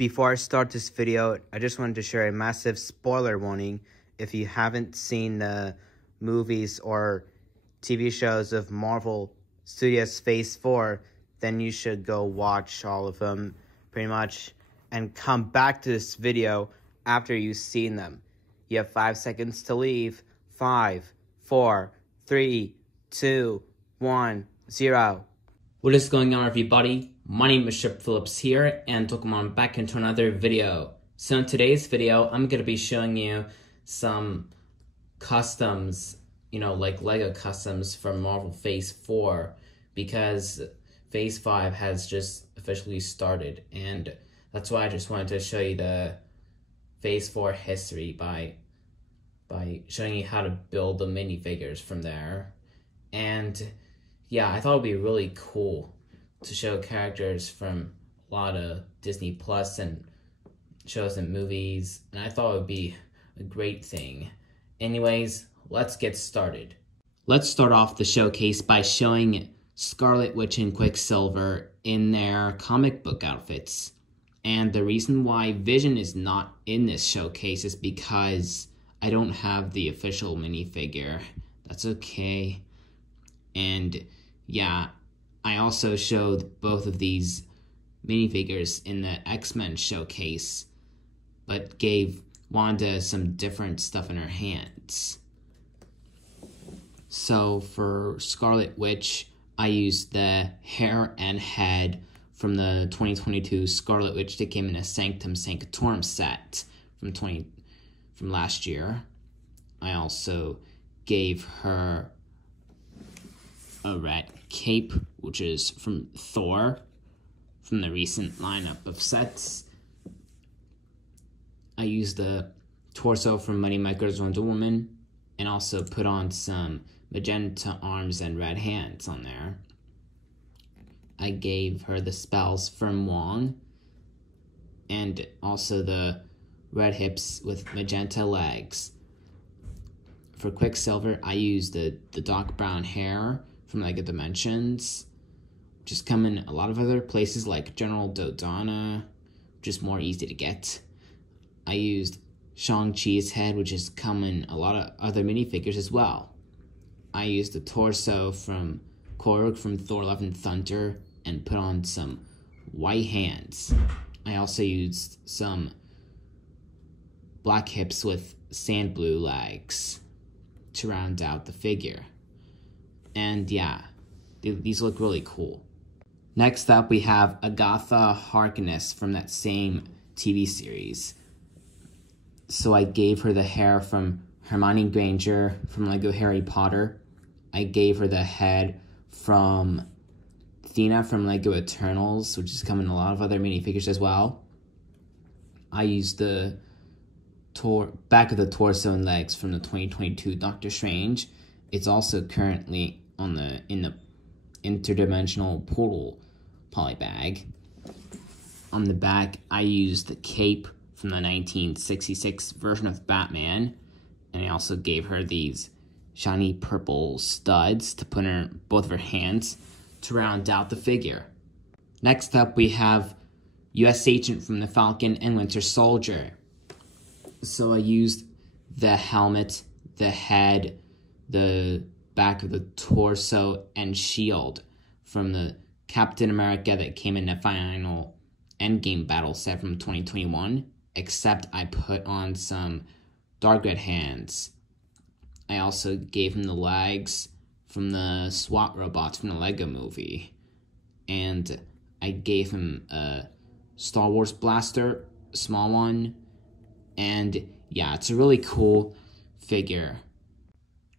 Before I start this video, I just wanted to share a massive spoiler warning. If you haven't seen the movies or TV shows of Marvel Studios Phase 4, then you should go watch all of them, pretty much, and come back to this video after you've seen them. You have 5 seconds to leave. 5, 4, 3, 2, 1, 0. What is going on, everybody? My name is Ship Phillips here, and welcome on back into another video. So in today's video, I'm going to be showing you some customs, like Lego customs from Marvel Phase 4, because Phase 5 has just officially started, and that's why I just wanted to show you the Phase 4 history by showing you how to build the minifigures from there. And yeah, I thought it would be really cool to show characters from a lot of Disney Plus and shows and movies, and I thought it would be a great thing. Anyways, let's get started. Let's start off the showcase by showing Scarlet Witch and Quicksilver in their comic book outfits. And the reason why Vision is not in this showcase is because I don't have the official minifigure. That's okay. And yeah, I also showed both of these minifigures in the X-Men showcase, but gave Wanda some different stuff in her hands. So for Scarlet Witch, I used the hair and head from the 2022 Scarlet Witch that came in a Sanctum Sanctorum set from last year. I also gave her a red cape, which is from Thor, from the recent lineup of sets. I used the torso from Money Maker's Wonder Woman, and also put on some magenta arms and red hands on there. I gave her the spells from Wong, and also the red hips with magenta legs. For Quicksilver, I used the dark brown hair from Lego Dimensions, which has come in a lot of other places like General Dodonna, which is more easy to get. I used Shang-Chi's head, which has come in a lot of other minifigures as well. I used the torso from Korg from Thor Love and Thunder and put on some white hands. I also used some black hips with sand blue legs to round out the figure. And yeah, these look really cool. Next up, we have Agatha Harkness from that same TV series. So I gave her the hair from Hermione Granger from Lego Harry Potter. I gave her the head from Athena from Lego Eternals, which has come in a lot of other minifigures as well. I used the back of the torso and legs from the 2022 Doctor Strange. It's also currently in the interdimensional portal polybag. On the back, I used the cape from the 1966 version of Batman, and I also gave her these shiny purple studs to put in both of her hands to round out the figure. Next up, we have US Agent from the Falcon and Winter Soldier. So I used the helmet, the head, the back of the torso, and shield from the Captain America that came in the final Endgame battle set from 2021, except I put on some dark red hands. I also gave him the legs from the SWAT robots from the Lego movie, and I gave him a Star Wars blaster, a small one, and yeah, it's a really cool figure.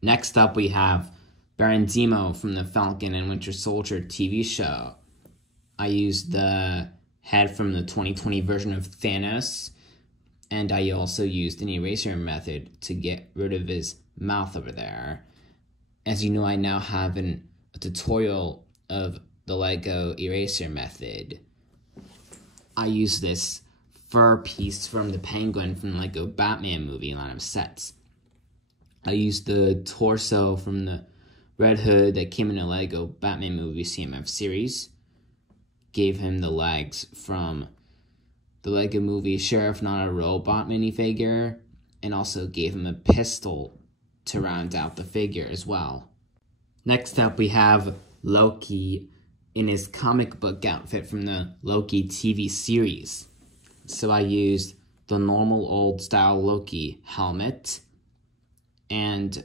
Next up, we have Baron Zemo from the Falcon and Winter Soldier TV show. I used the head from the 2020 version of Thanos, and I also used an eraser method to get rid of his mouth over there. As you know, I now have a tutorial of the Lego eraser method. I used this fur piece from the Penguin from the Lego Batman movie line of sets. I used the torso from the Red Hood that came in a Lego Batman movie CMF series. Gave him the legs from the Lego Movie Sheriff Not a Robot minifigure, and also gave him a pistol to round out the figure as well. Next up, we have Loki in his comic book outfit from the Loki TV series. So I used the normal old style Loki helmet, and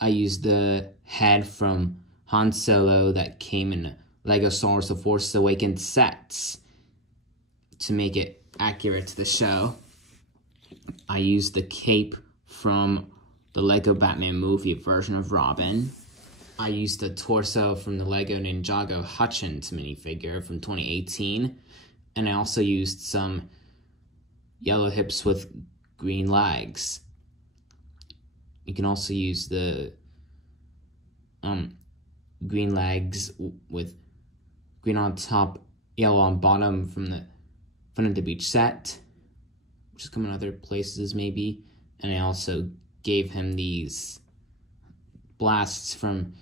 I used the head from Han Solo that came in Lego Star Wars The Force Awakens sets to make it accurate to the show. I used the cape from the Lego Batman movie version of Robin. I used the torso from the Lego Ninjago Hutchins minifigure from 2018. And I also used some yellow hips with green legs. You can also use the green legs with green on top, yellow on bottom from the Front of the Beach set, which is coming other places maybe. And I also gave him these blasts from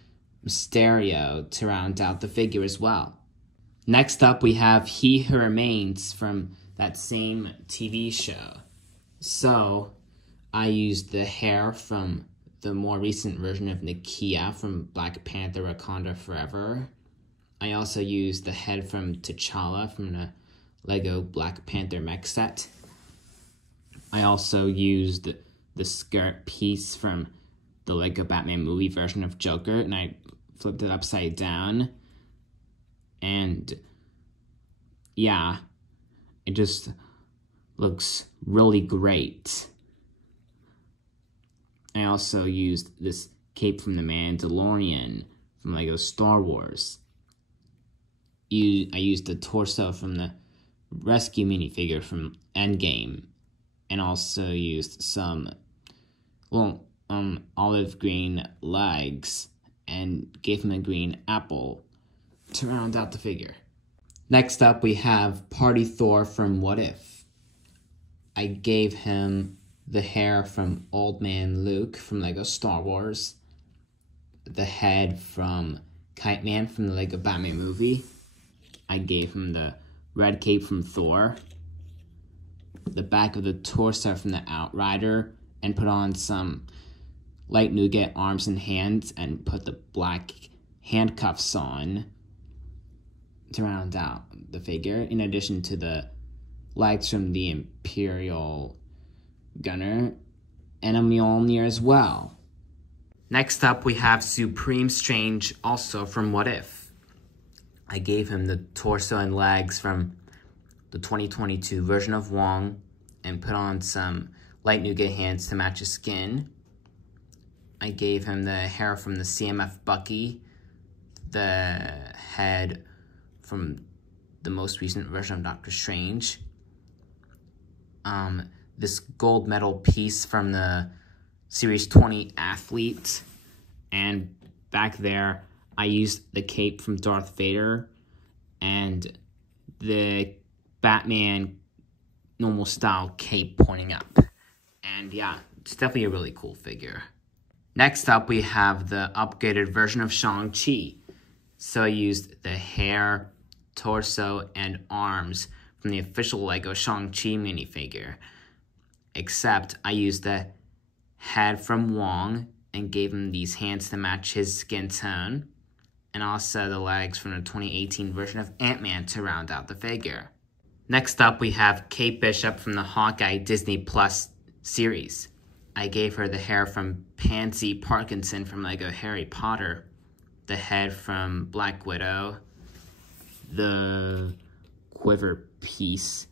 Mysterio to round out the figure as well. Next up, we have He Who Remains from that same TV show. So I used the hair from the more recent version of Nakia from Black Panther Wakanda Forever. I also used the head from T'Challa from the Lego Black Panther mech set. I also used the skirt piece from the Lego Batman movie version of Joker, and I flipped it upside down. And yeah, it just looks really great. I also used this cape from the Mandalorian from Lego Star Wars. I used the torso from the Rescue minifigure from Endgame, and also used some olive green legs and gave him a green apple to round out the figure. Next up, we have Party Thor from What If. I gave him the hair from Old Man Luke from Lego Star Wars, the head from Kite Man from the Lego Batman movie. I gave him the red cape from Thor, the back of the torso from the Outrider, and put on some light nougat arms and hands and put the black handcuffs on to round out the figure, in addition to the legs from the Imperial Gunner and a Mjolnir as well. Next up, we have Supreme Strange, also from What If. I gave him the torso and legs from the 2022 version of Wong and put on some light nougat hands to match his skin. I gave him the hair from the CMF Bucky, the head from the most recent version of Doctor Strange, this gold medal piece from the Series 20 Athlete, and back there I used the cape from Darth Vader and the Batman normal style cape pointing up. And yeah, it's definitely a really cool figure. Next up, we have the upgraded version of Shang-Chi. So I used the hair, torso, and arms from the official Lego Shang-Chi minifigure. Except I used the head from Wong and gave him these hands to match his skin tone, and also the legs from the 2018 version of Ant-Man to round out the figure. Next up, we have Kate Bishop from the Hawkeye Disney Plus series. I gave her the hair from Pansy Parkinson from Lego Harry Potter, the head from Black Widow, the quiver piece,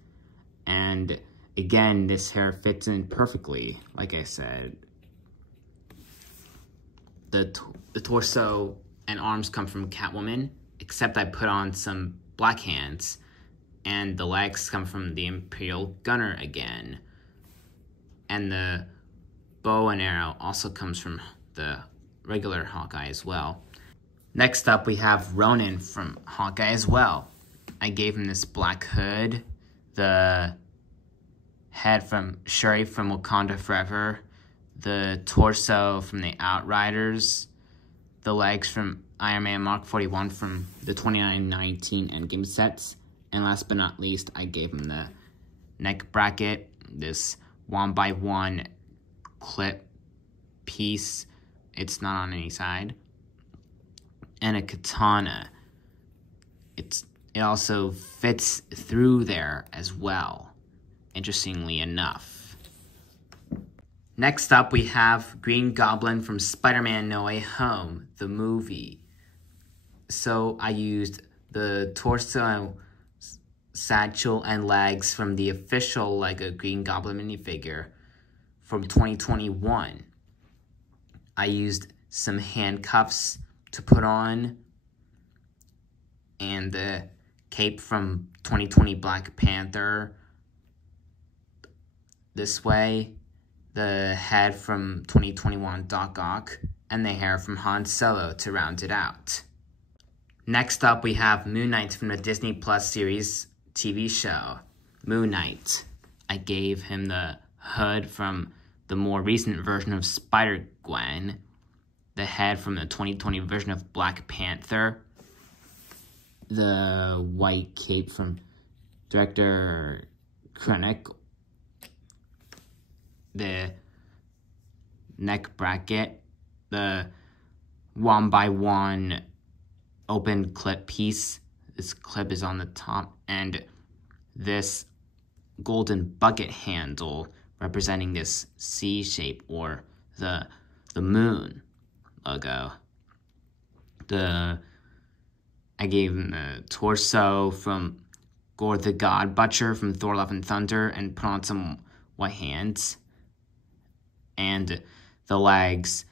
and again, this hair fits in perfectly, like I said. The torso and arms come from Catwoman, except I put on some black hands, and the legs come from the Imperial Gunner again. And the bow and arrow also comes from the regular Hawkeye as well. Next up, we have Ronan from Hawkeye as well. I gave him this black hood, the head from Shuri from Wakanda Forever, the torso from the Outriders, the legs from Iron Man Mark 41 from the 2019 Endgame sets, and last but not least, I gave him the neck bracket, this 1x1 clip piece. It's not on any side. And a katana. It also fits through there as well, interestingly enough. Next up, we have Green Goblin from Spider-Man No Way Home, the movie. So I used the torso, satchel, and legs from the official LEGO Green Goblin minifigure from 2021. I used some handcuffs to put on, and the cape from 2020 Black Panther this way, the head from 2021 Doc Ock, and the hair from Han Solo to round it out. Next up, we have Moon Knight from the Disney Plus series TV show, Moon Knight. I gave him the hood from the more recent version of Spider-Gwen, the head from the 2020 version of Black Panther, the white cape from director Krennic, the neck bracket, the 1x1 open clip piece. This clip is on the top, and this golden bucket handle representing this C shape or the moon logo. I gave him the torso from Gore the God Butcher from Thor Love and Thunder and put on some white hands. And the legs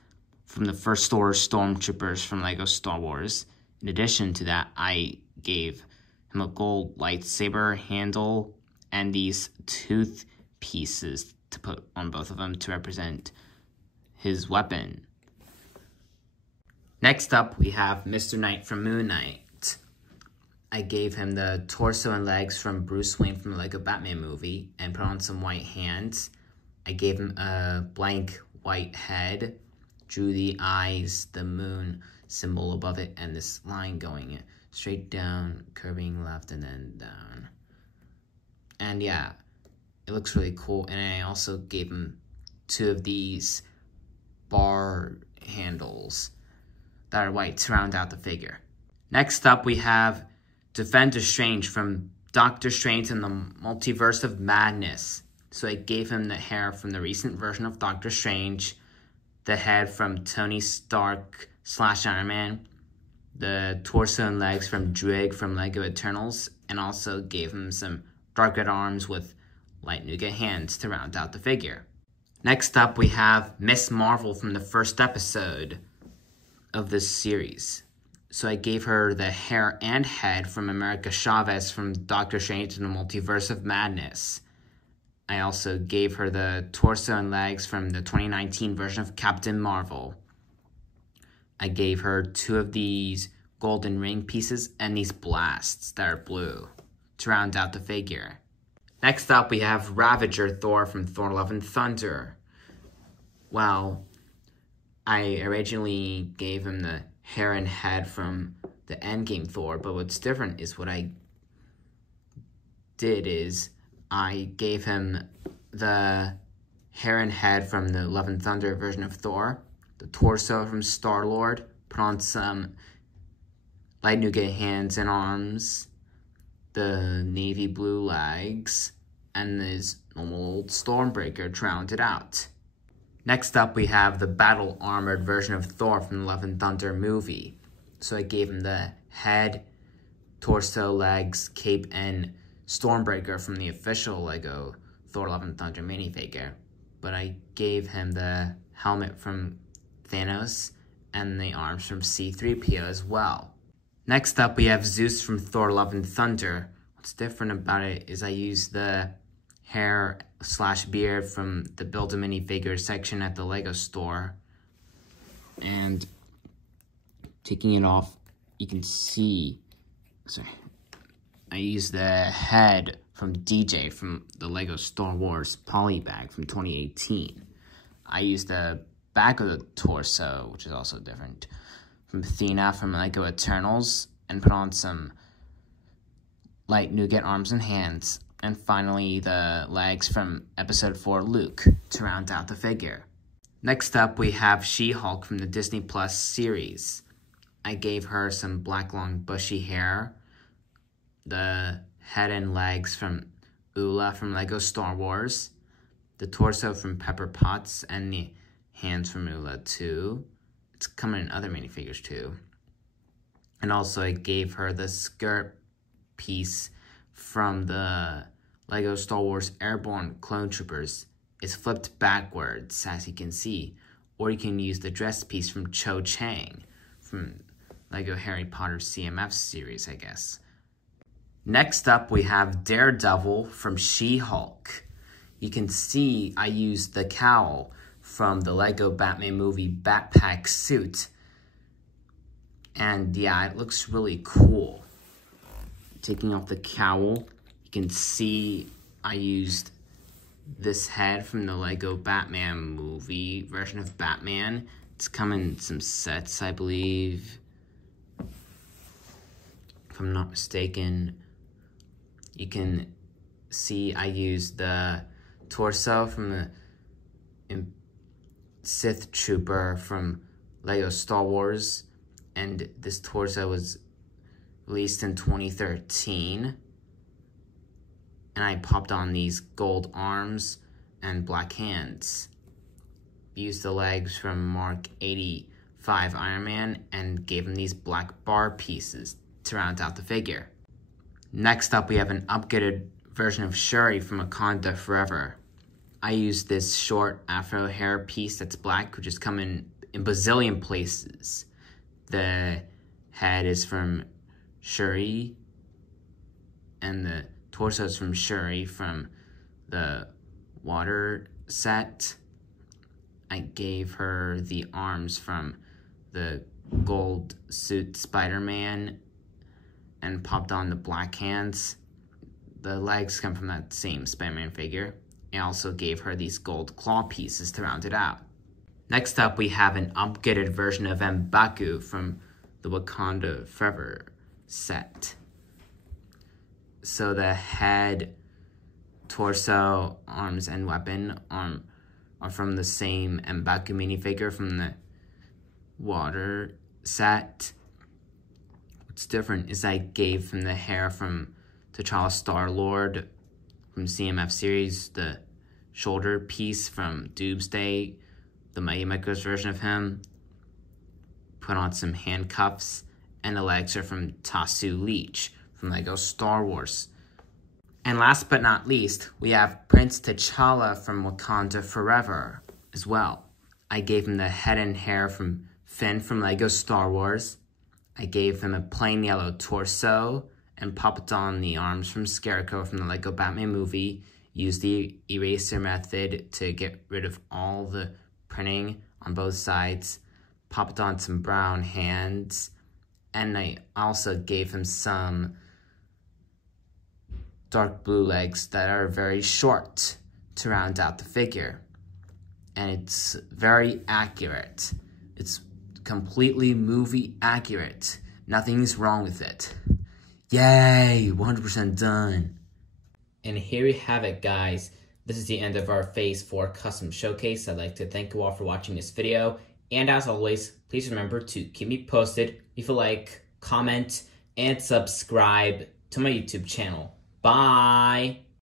from the first Thor Stormtroopers from LEGO Star Wars. In addition to that, I gave him a gold lightsaber handle and these tooth pieces to put on both of them to represent his weapon. Next up, we have Mr. Knight from Moon Knight. I gave him the torso and legs from Bruce Wayne from the LEGO Batman movie and put on some white hands. I gave him a blank white head, drew the eyes, the moon symbol above it, and this line going straight down, curving left, and then down. And yeah, it looks really cool. And I also gave him 2 of these bar handles that are white to round out the figure. Next up, we have Defender Strange from Doctor Strange and the Multiverse of Madness. So I gave him the hair from the recent version of Doctor Strange, the head from Tony Stark / Iron Man, the torso and legs from Drig from LEGO Eternals, and also gave him some dark red arms with light nougat hands to round out the figure. Next up, we have Miss Marvel from the first episode of this series. So I gave her the hair and head from America Chavez from Doctor Strange and the Multiverse of Madness. I also gave her the torso and legs from the 2019 version of Captain Marvel. I gave her 2 of these golden ring pieces and these blasts that are blue to round out the figure. Next up, we have Ravager Thor from Thor Love and Thunder. Well, I originally gave him the hair and head from the Endgame Thor, but what's different is what I did is I gave him the hair and head from the Love and Thunder version of Thor, the torso from Star-Lord, put on some light nougat hands and arms, the navy blue legs, and this normal old Stormbreaker to round it out. Next up, we have the battle-armored version of Thor from the Love and Thunder movie. So I gave him the head, torso, legs, cape, and Stormbreaker from the official LEGO Thor Love and Thunder minifigure. But I gave him the helmet from Thanos and the arms from C-3PO as well. Next up, we have Zeus from Thor Love and Thunder. What's different about it is I used the hair / beard from the Build a Minifigure section at the LEGO store. And taking it off, you can see, I used the head from DJ from the LEGO Star Wars polybag from 2018. I used the back of the torso, which is also different, from Athena from LEGO Eternals, and put on some light nougat arms and hands. And finally, the legs from episode 4, Luke, to round out the figure. Next up, we have She-Hulk from the Disney Plus series. I gave her some black long bushy hair, the head and legs from Ula from Lego Star Wars, the torso from Pepper Potts, and the hands from Ula too. It's coming in other minifigures too. And also I gave her the skirt piece from the Lego Star Wars Airborne Clone Troopers. It's flipped backwards, as you can see. Or you can use the dress piece from Cho Chang from Lego Harry Potter CMF series, I guess. Next up, we have Daredevil from She-Hulk. You can see I used the cowl from the Lego Batman movie backpack suit. And yeah, it looks really cool. Taking off the cowl, you can see I used this head from the Lego Batman movie version of Batman. It's come in some sets, I believe. If I'm not mistaken. You can see I used the torso from the Sith Trooper from Lego Star Wars. And this torso was released in 2013. And I popped on these gold arms and black hands. Used the legs from Mark 85 Iron Man and gave him these black bar pieces to round out the figure. Next up, we have an upgraded version of Shuri from Wakanda Forever. I used this short afro hair piece that's black, which is coming in bazillion places. The head is from Shuri, and the torso is from Shuri from the water set. I gave her the arms from the gold suit Spider-Man and popped on the black hands. The legs come from that same Spider-Man figure. I also gave her these gold claw pieces to round it out. Next up, we have an upgraded version of M'Baku from the Wakanda Forever set. So the head, torso, arms, and weapon are from the same M'Baku minifigure from the water set. What's different is I gave him the hair from T'Challa Star-Lord from CMF series, the shoulder piece from Doomsday, the Mighty Micros version of him, put on some handcuffs, and the legs are from Tasu Leech from Lego Star Wars. And last but not least, we have Prince T'Challa from Wakanda Forever as well. I gave him the head and hair from Finn from Lego Star Wars. I gave him a plain yellow torso and popped on the arms from Scarecrow from the Lego Batman movie. Used the eraser method to get rid of all the printing on both sides. Popped on some brown hands. And I also gave him some dark blue legs that are very short to round out the figure. And it's very accurate. It's completely movie accurate. Nothing's wrong with it. Yay, 100% done. And here we have it, guys. This is the end of our Phase 4 custom showcase. I'd like to thank you all for watching this video. And as always, please remember to keep me posted. Leave a like, comment, and subscribe to my YouTube channel. Bye!